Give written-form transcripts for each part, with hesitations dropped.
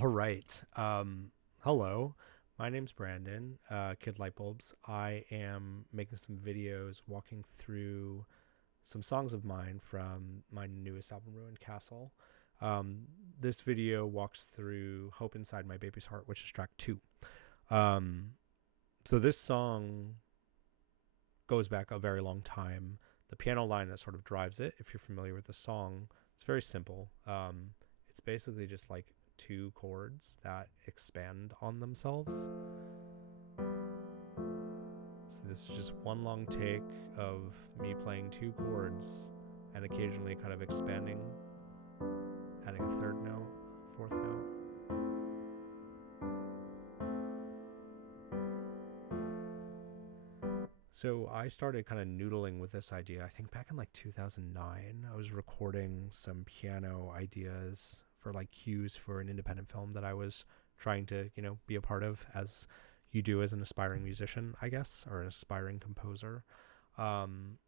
All right. Hello. My name's Brandon, Kid Lightbulbs. I am making some videos walking through some songs of mine from my newest album, Ruined Castle. Um, this video walks through Hope Inside My Baby's Heart, which is track two. Um, so this song goes back a very long time. The piano line that sort of drives it, if you're familiar with the song, it's very simple. It's basically just like two chords that expand on themselves. So this is just one long take of me playing two chords and occasionally kind of expanding, adding a third note, fourth note. So I started kind of noodling with this idea, I think back in like 2009. I was recording some piano ideas for like cues for an independent film that I was trying to, be a part of, as you do as an aspiring musician, I guess, or an aspiring composer. Um,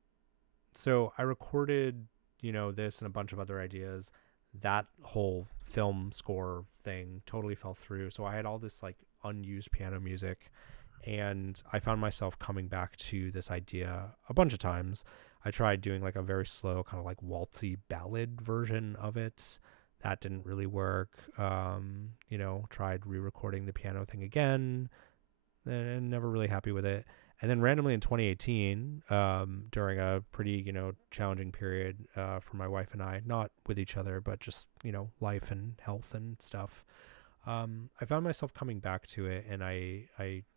so I recorded, this and a bunch of other ideas. That whole film score thing totally fell through. So I had all this like unused piano music, and I found myself coming back to this idea a bunch of times. I tried doing like a very slow, kind of like waltzy ballad version of it. That didn't really work. Tried re-recording the piano thing again, and never really happy with it. And then randomly in 2018, during a pretty, challenging period for my wife and I, not with each other, but just, life and health and stuff, I found myself coming back to it, and I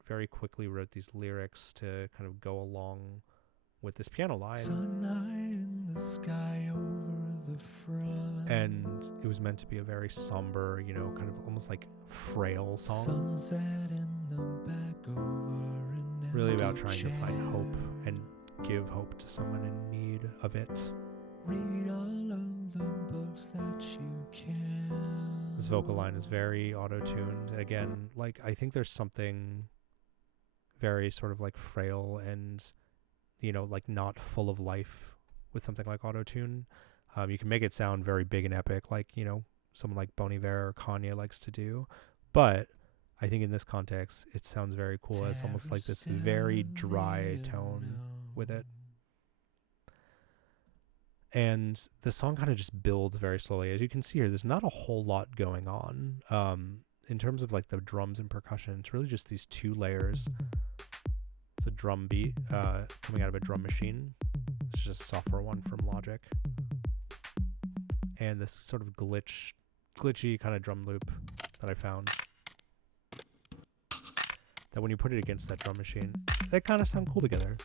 very quickly wrote these lyrics to kind of go along with this piano line. Sun high in the sky over the front. And it was meant to be a very somber, kind of almost like frail song. Sunset in the back over an really about empty trying chair. to find hope and give hope to someone in need of it. Read all of the books that you can. This vocal line is very auto-tuned. Again, like I think there's something very sort of like frail and, like not full of life with something like auto-tune. You can make it sound very big and epic, like, someone like Bon Iver or Kanye likes to do. But I think in this context, it sounds very cool as almost like this very dry tone with it. And the song kind of just builds very slowly. As you can see here, there's not a whole lot going on. In terms of like the drums and percussion, it's really just these two layers. It's a drum beat coming out of a drum machine. It's just a software one from Logic. And this sort of glitchy kind of drum loop that I found, that when you put it against that drum machine, they kind of sound cool together.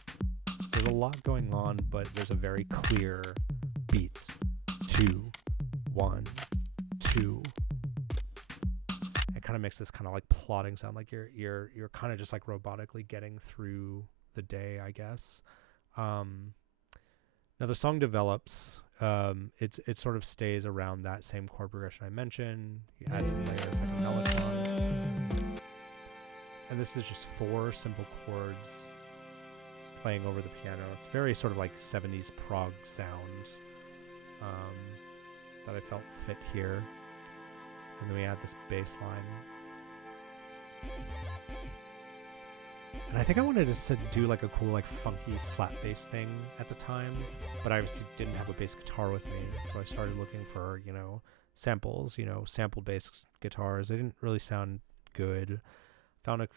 There's a lot going on, but there's a very clear beat. 2, 1, 2. It kind of makes this kind of like plodding sound, like you're kind of just like robotically getting through the day, I guess. Now the song develops. It sort of stays around that same chord progression I mentioned. You add some layers like a mellotron, and this is just 4 simple chords playing over the piano. It's very sort of like 70s prog sound that I felt fit here. And then we add this bass line. And I think I wanted to do like a cool like funky slap bass thing at the time, but I obviously didn't have a bass guitar with me, so I started looking for, samples, sample bass guitars. They didn't really sound good. Found a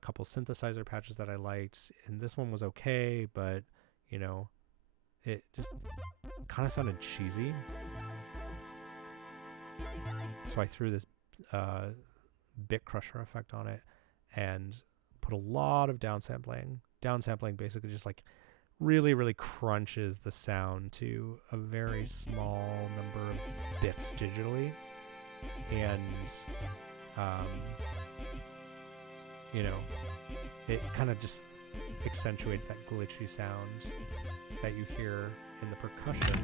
couple synthesizer patches that I liked, and this one was okay, but it just kind of sounded cheesy. So I threw this bit crusher effect on it and put a lot of downsampling. Downsampling basically just like really, really crunches the sound to a very small number of bits digitally, and it kind of just accentuates that glitchy sound that you hear in the percussion.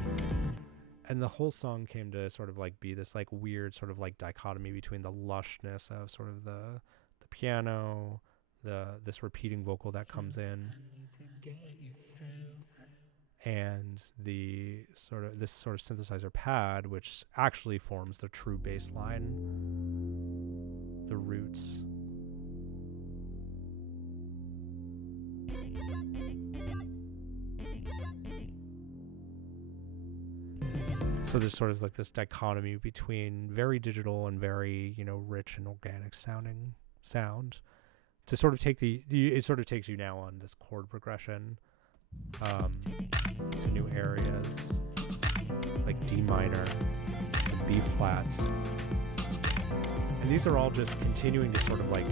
And the whole song came to sort of like be this like weird sort of like dichotomy between the lushness of sort of the piano, this repeating vocal that comes in, and this sort of synthesizer pad, which actually forms the true bass line. So there's sort of like this dichotomy between very digital and very, rich and organic sounding sound. To sort of take it sort of takes you now on this chord progression to new areas like D minor and B flats. And these are all just continuing to sort of like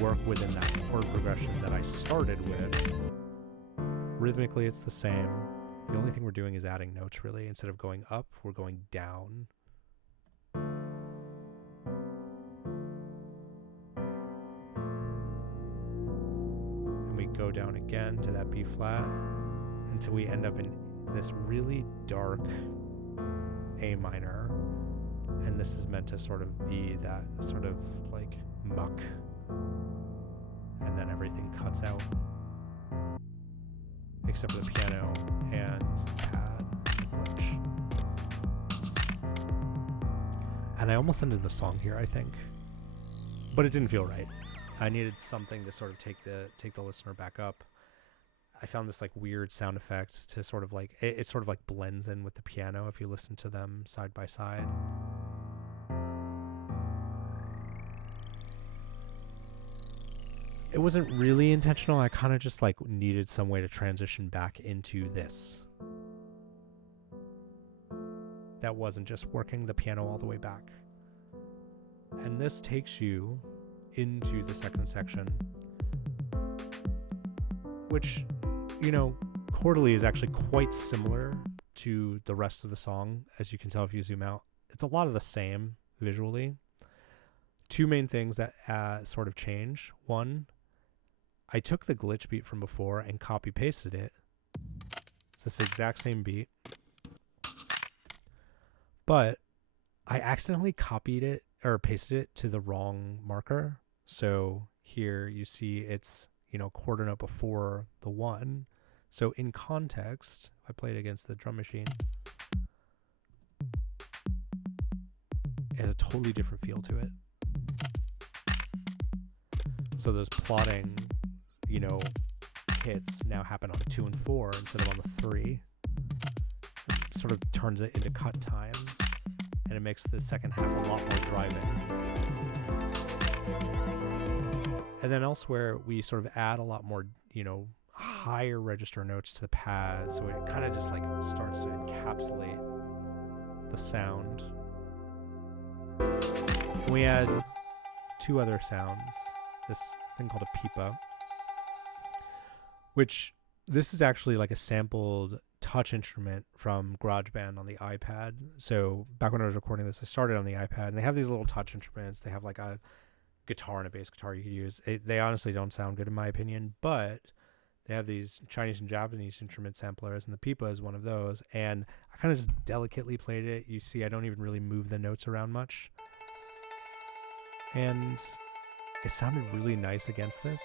work within that chord progression that I started with. Rhythmically, it's the same. The only thing we're doing is adding notes, really. Instead of going up, we're going down. And we go down again to that B flat until we end up in this really dark A minor. And this is meant to sort of be that sort of like muck. And then everything cuts out. Except for the piano and the pad glitch. And I almost ended the song here, I think. But it didn't feel right. I needed something to sort of take the listener back up. I found this like weird sound effect to sort of like it sort of like blends in with the piano if you listen to them side by side. It wasn't really intentional. I kind of just like needed some way to transition back into this. That wasn't just working the piano all the way back. And this takes you into the second section, which, chordally is actually quite similar to the rest of the song, as you can tell if you zoom out. It's a lot of the same visually. Two main things that sort of change. One, I took the glitch beat from before and copy pasted it. It's this exact same beat. But I accidentally copied it or pasted it to the wrong marker. So here you see it's, quarter note before the one. So in context, if I play it against the drum machine, it has a totally different feel to it. So those plotting hits now happen on the 2 and 4 instead of on the 3. It sort of turns it into cut time, and it makes the second half a lot more driving. And then elsewhere, we sort of add a lot more, higher register notes to the pad, so it kind of just like starts to encapsulate the sound. And we add two other sounds, this thing called a pipa, which this is actually like a sampled touch instrument from GarageBand on the iPad. So back when I was recording this, I started on the iPad, and they have these little touch instruments. They have like a guitar and a bass guitar you could use. They honestly don't sound good in my opinion, but they have these Chinese and Japanese instrument samplers, and the pipa is one of those. And I kind of just delicately played it. You see, I don't even really move the notes around much. And it sounded really nice against this,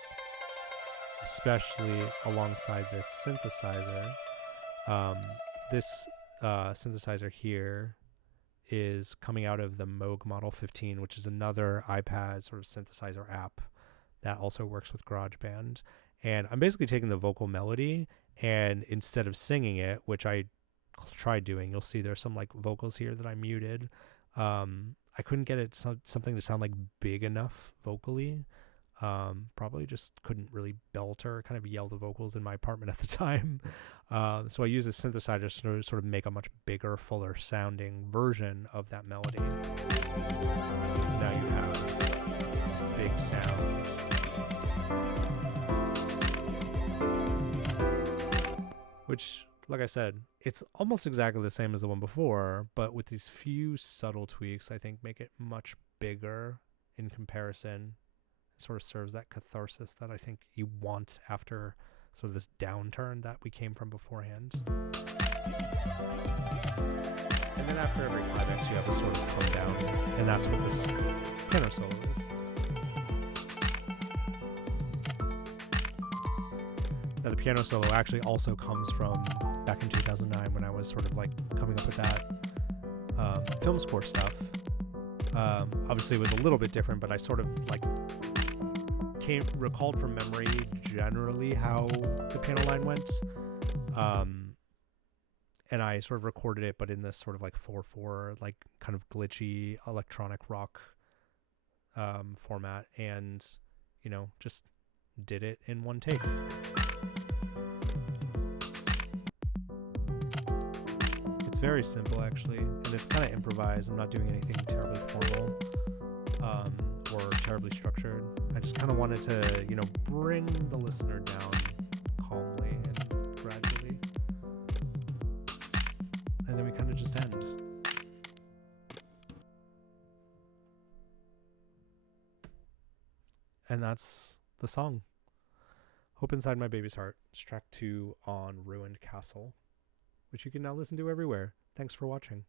especially alongside this synthesizer. This synthesizer here is coming out of the Moog Model 15, which is another iPad sort of synthesizer app that also works with GarageBand. And I'm basically taking the vocal melody, and instead of singing it, which I tried doing, you'll see there's some like vocals here that I muted. I couldn't get it something to sound like big enough vocally. Probably just couldn't really belt or kind of yell the vocals in my apartment at the time. So I used a synthesizer to sort of make a much bigger, fuller sounding version of that melody. So now you have this big sound. Which, like I said, it's almost exactly the same as the one before, but with these few subtle tweaks, I think make it much bigger in comparison. It sort of serves that catharsis that I think you want after sort of this downturn that we came from beforehand. And then after every climax, you have a sort of come down, and that's what this piano solo is. Now, the piano solo actually also comes from back in 2009 when I was sort of like coming up with that film score stuff. Obviously, it was a little bit different, but I sort of like recalled from memory generally how the piano line went. and I sort of recorded it, but in this sort of like 4/4, like kind of glitchy electronic rock format, and just did it in one take. It's very simple actually, and it's kind of improvised. I'm not doing anything terribly formal or terribly structured. I just kind of wanted to bring the listener down calmly and gradually, and then we kind of just end. And that's the song. Hope Inside My Baby's Heart. It's track 2 on Ruined Castle, which you can now listen to everywhere. Thanks for watching.